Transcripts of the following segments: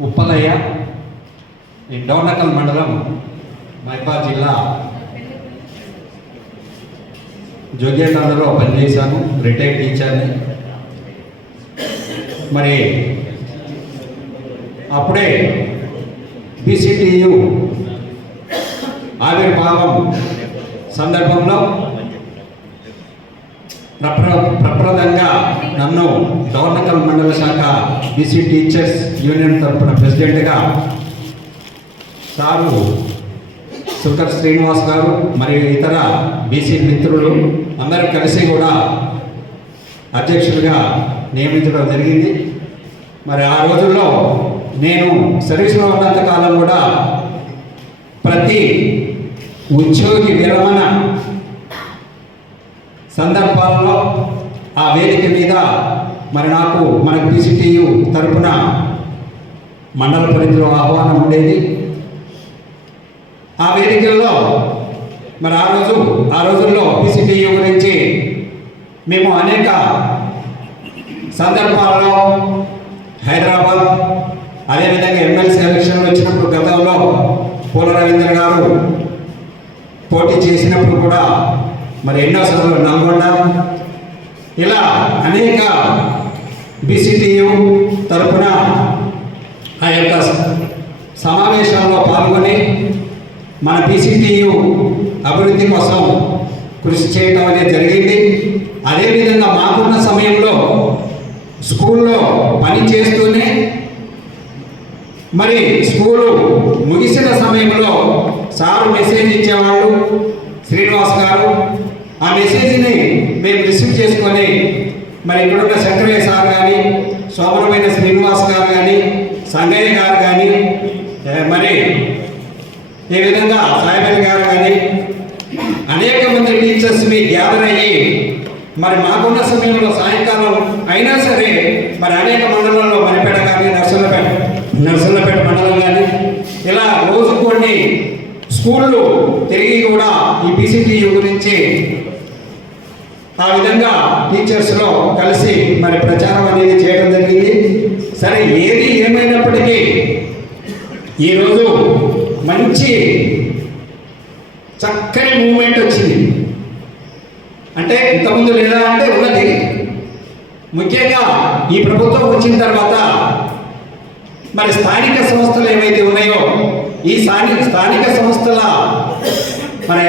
ఉప్పలయ్య ఈ డోర్నకల్ మండలం మైబాద్ జిల్లా జోగేనాథలో పనిచేశాను రిటైర్డ్ టీచర్ని మరి అప్పుడే బీసీటీయు ఆవిర్భావం సందర్భంలో ప్రప్ర ప్రప్రదంగా నన్ను డోర్నకల్ మండల శాఖ బీసీ టీచర్స్ యూనియన్ తరపున ప్రెసిడెంట్గా సారు సుకర్ శ్రీనివాస్ గారు మరియు ఇతర బీసీ మిత్రులు అందరూ కలిసి కూడా అధ్యక్షుడిగా నియమించడం జరిగింది. మరి ఆ రోజుల్లో నేను సర్వీస్లో ఉన్నంత కాలం కూడా ప్రతి ఉద్యోగి విరమణ సందర్భాల్లో ఆ వేదిక మీద మరి నాకు మన పీసీటీయు తరపున మండల పరిధిలో ఆహ్వానం ఉండేది. ఆ వేదికల్లో మరి ఆ రోజు ఆ రోజుల్లో పీసీటీయు గురించి మేము అనేక సందర్భాల్లో హైదరాబాద్ అదేవిధంగా ఎమ్మెల్సీ ఎలక్షన్లు వచ్చినప్పుడు గతంలో పూల రవీంద్ర గారు పోటీ చేసినప్పుడు కూడా మరి ఎన్నోసార్లు నల్గొండ ఇలా అనేక బీసీటీయు తరపున ఆ యొక్క సమావేశంలో పాల్గొని మన బీసీటీయు అభివృద్ధి కోసం కృషి చేయటం అనేది జరిగింది. అదేవిధంగా మాకున్న సమయంలో స్కూల్లో పని చేస్తూనే మరి స్కూలు ముగిసిన సమయంలో సారు మెసేజ్ ఇచ్చేవాళ్ళు. శ్రీనివాస్ గారు ఆ మెసేజ్ని మేము రిసీవ్ చేసుకొని మరి ఇక్కడున్న శంకరయ్య సార్ కానీ శోభనమైన శ్రీనివాస్ గారు కానీ సంగయ్య గారు కానీ మరి ఈ విధంగా సాయిబల్ గారు కానీ అనేక మంది టీచర్స్ని గ్యాదర్ అయ్యి మరి మాకున్న సమయంలో సాయంకాలం అయినా సరే మరి అనేక మండలాల్లో మరిపేట కానీ నర్సన్నపేట నర్సన్నపేట మండలం కానీ ఇలా రోజు కొన్ని స్కూళ్ళు తిరిగి కూడా ఈ బీసీటీయూ గురించి ఆ విధంగా టీచర్స్లో కలిసి మరి ప్రచారం అనేది చేయడం జరిగింది. సరే ఏది ఏమైనప్పటికీ ఈరోజు మంచి చక్కని మూమెంట్ వచ్చింది. అంటే ఇంతకుముందు లేదా అంటే ఉన్నది. ముఖ్యంగా ఈ ప్రభుత్వం వచ్చిన తర్వాత మరి స్థానిక సంస్థలు ఏవైతే ఉన్నాయో ఈ స్థానిక స్థానిక సంస్థల మరి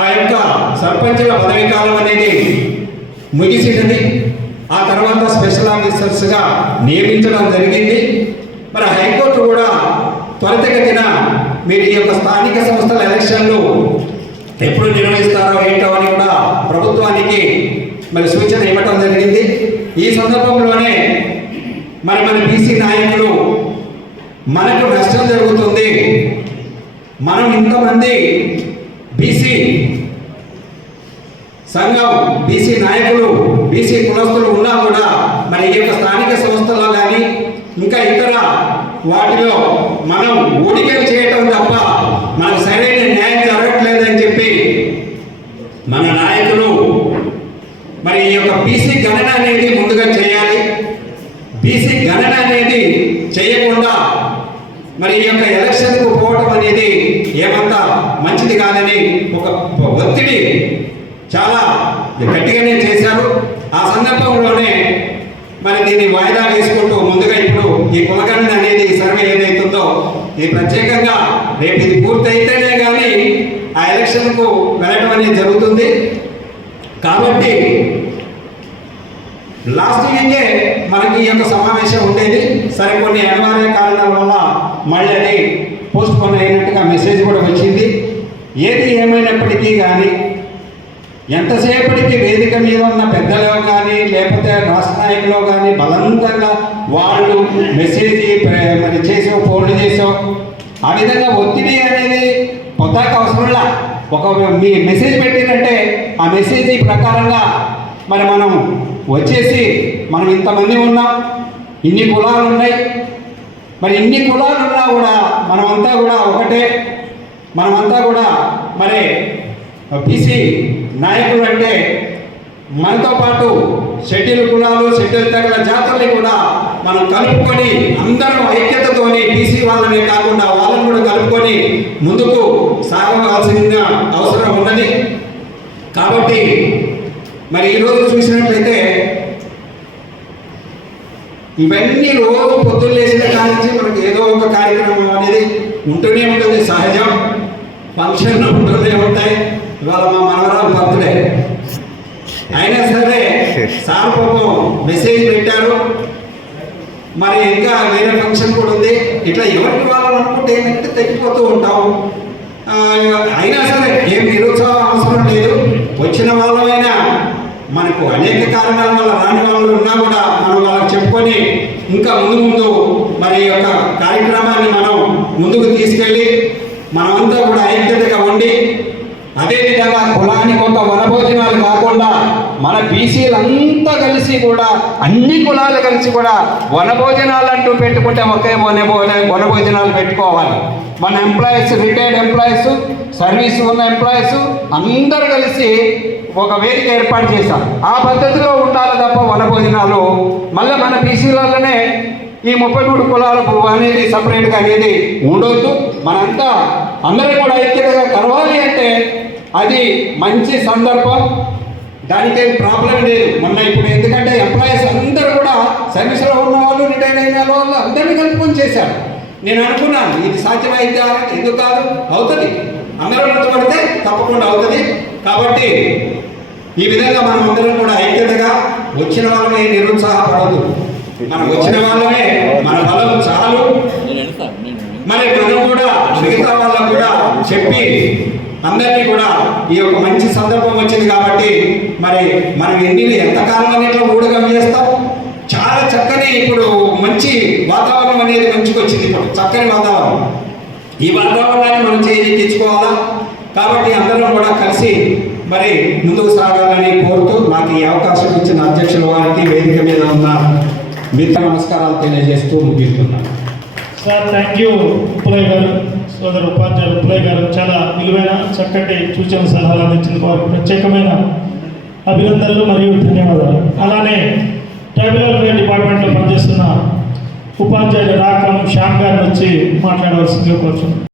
ఆ యొక్క సర్పంచుల పదవీ కాలం అనేది ముగిసినది ఆ తర్వాత స్పెషల్ ఆఫీసర్స్గా నియమించడం జరిగింది. మరి హైకోర్టు కూడా త్వరితగతిన మీరు ఈ యొక్క స్థానిక సంస్థల ఎలక్షన్లు ఎప్పుడు నిర్వహిస్తారో ఏంటో అని కూడా ప్రభుత్వానికి మరి సూచన ఇవ్వటం జరిగింది. ఈ సందర్భంలోనే మరి మన బీసీ నాయకులు మనకు నష్టం జరుగుతుంది. మనం ఇంతమంది బీసీ సంఘం బీసీ నాయకులు బీసీ కులస్తులు ఉన్నా కూడా మరి ఈ యొక్క స్థానిక సంస్థలో కానీ ఇంకా ఇతర వాటిలో మనం ఊడికలు చేయటం తప్ప మనకు సరైన న్యాయం జరగట్లేదని చెప్పి మన నాయకులు మరి ఈ యొక్క బీసీ గణన అనేది ముందుగా చేయాలి బీసీ గణన అనేది చేయకుండా మరి ఈ యొక్క ఎలక్షన్కు పోవటం అనేది ఏమంతా మంచిది కాదని ఒక ఒత్తిడి చాలా గట్టిగానే చేశారు. ఆ సందర్భంలోనే మరి దీన్ని వాయిదా వేసుకుంటూ ముందుగా ఇప్పుడు ఈ కులగణన అనేది సర్వే ఏదైతుందో ఇది ప్రత్యేకంగా రేపు ఇది పూర్తయితేనే కానీ ఆ ఎలక్షన్కు వెళ్ళడం అనేది జరుగుతుంది. కాబట్టి లాస్ట్ వీకే మనకి ఈ యొక్క సమావేశం ఉండేది. సరే కొన్ని అనివార్య కారణాల వల్ల మళ్ళీ అది పోస్ట్ పోన్ అయినట్టుగా మెసేజ్ కూడా వచ్చింది. ఏది ఏమైనప్పటికీ కానీ ఎంతసేపటికి వేదిక మీద ఉన్న పెద్దలో కానీ లేకపోతే రాష్ట్ర నాయకులు కానీ బలవంతంగా వాళ్ళు మెసేజ్ మరి చేసో ఫోన్లు చేసో ఆ విధంగా ఒత్తిడి అనేది పొద్దాక అవసరంలా ఒక మీ మెసేజ్ పెట్టినంటే ఆ మెసేజ్ ప్రకారంగా మరి మనం వచ్చేసి మనం ఇంతమంది ఉన్నాం ఇన్ని కులాలు ఉన్నాయి మరి ఎన్ని కులాలున్నా కూడా మనమంతా కూడా ఒకటే. మనమంతా కూడా మరి బీసీ నాయకులు అంటే మనతో పాటు షెడ్యూల్ కులాలు షటిల్ తెగల జాతుల్ని కూడా మనం కలుపుకొని అందరం ఐక్యతతోని బీసీ వాళ్ళనే కాకుండా వాళ్ళని కూడా కలుపుకొని ముందుకు సాగవలసిన అవసరం ఉన్నది. కాబట్టి మరి ఈరోజు చూసినట్లయితే ఇవన్నీ రోజు పొద్దున్న లేచిన కాడి నుంచి మనకి ఏదో ఒక కార్యక్రమం అనేది ఉంటూనే ఉంటుంది సహజం. ఫంక్షన్లు ఉంటూనే ఉంటాయి. ఇవాళ మా మనవరాలు బర్త్డే అయినా సరే సార్ పాపం మెసేజ్ పెట్టారు. మరి ఇంకా వేరే ఫంక్షన్ కూడా ఉంది. ఇట్లా ఎవరికి వాళ్ళు అనుకుంటే ఏంటంటే తగ్గిపోతూ ఉంటాం అయినా సరే ఏం నిరుత్సాహం అవసరం లేదు. వచ్చిన వాళ్ళమైనా మనకు అనేక కారణాల వల్ల రాని వాళ్ళు ఉన్నా కూడా మనం వాళ్ళకి చెప్పుకొని ఇంకా ముందు ముందు మరి ఈ యొక్క కార్యక్రమాన్ని మనం ముందుకు తీసుకెళ్ళి మనమంతా కూడా ఐక్యతగా ఉండి అదేవిధంగా కులానికి ఒక వనభోజనాలు కాకుండా మన బీసీలంతా కలిసి కూడా అన్ని కులాలు కలిసి కూడా వనభోజనాలు అంటూ పెట్టుకుంటే ఒకే వన వనభోజనాలు పెట్టుకోవాలి. మన ఎంప్లాయీస్ రిటైర్డ్ ఎంప్లాయీస్ సర్వీస్ ఉన్న ఎంప్లాయీస్ అందరు కలిసి ఒక వేదిక ఏర్పాటు చేశారు ఆ పద్ధతిలో ఉండాలి తప్ప వనభోజనాలు మళ్ళీ మన బీసీలలోనే ఈ ముప్పై మూడు కులాలకు అనేది సపరేట్గా అనేది ఉండొద్దు. మనంతా అందరం కూడా ఐక్యతగా కలవాలి అంటే అది మంచి సందర్భం. దానికేం ప్రాబ్లం లేదు. మొన్న ఇప్పుడు ఎందుకంటే ఎంప్లాయీస్ అందరూ కూడా సర్వీస్లో ఉన్న వాళ్ళు రిటైర్ అయిన వాళ్ళు అందరినీ కలుపుకొని చేశారు. నేను అనుకున్నాను ఇది సాధ్యమైతే ఎందుకు కాదు? అవుతుంది. అందరూ పడితే తప్పకుండా అవుతుంది. కాబట్టి ఈ విధంగా మనం అందరం కూడా ఐక్యతగా వచ్చిన వాళ్ళని నిరుత్సాహపడదు మనం వచ్చిన వాళ్ళమే మన బలం చాలు. మరి మనం కూడా మిగతా వాళ్ళకు కూడా చెప్పి అందరినీ కూడా ఈ యొక్క మంచి సందర్భం వచ్చింది కాబట్టి మరి మనం ఎన్ని ఎంతకాలం ఇట్లా ఊడగం చేస్తాం. చాలా చక్కని ఇప్పుడు మంచి వాతావరణం అనేది మంచిగా వచ్చింది ఇప్పుడు. చక్కని వాతావరణం. ఈ వాతావరణాన్ని మనం చేయించుకోవాలా కాబట్టి అందరం కూడా కలిసి మరి ముందుకు సాగాలని కోరుతూ నాకు ఈ అవకాశం ఇచ్చిన అధ్యక్షుల వారికి వేదిక మీద ఉన్న మిత్ర నమస్కారాలు తెలియజేస్తూ ముగిస్తున్నాను. సార్ థ్యాంక్ యూ ఉప్పలయ్య గారు సోదరు ఉపాధ్యాయులు ఉప్పలయ్య గారు. చాలా విలువైన చక్కటి సూచన సలహాలు అందించిన వారికి ప్రత్యేకమైన అభినందనలు మరియు ధన్యవాదాలు. అలానే ట్రైబల్ వెల్ఫేర్ డిపార్ట్మెంట్లో పనిచేస్తున్న ఉపాధ్యాయులు రాకం శ్యామ్ గారిని వచ్చి మాట్లాడవలసిందిగా కోరుతున్నాను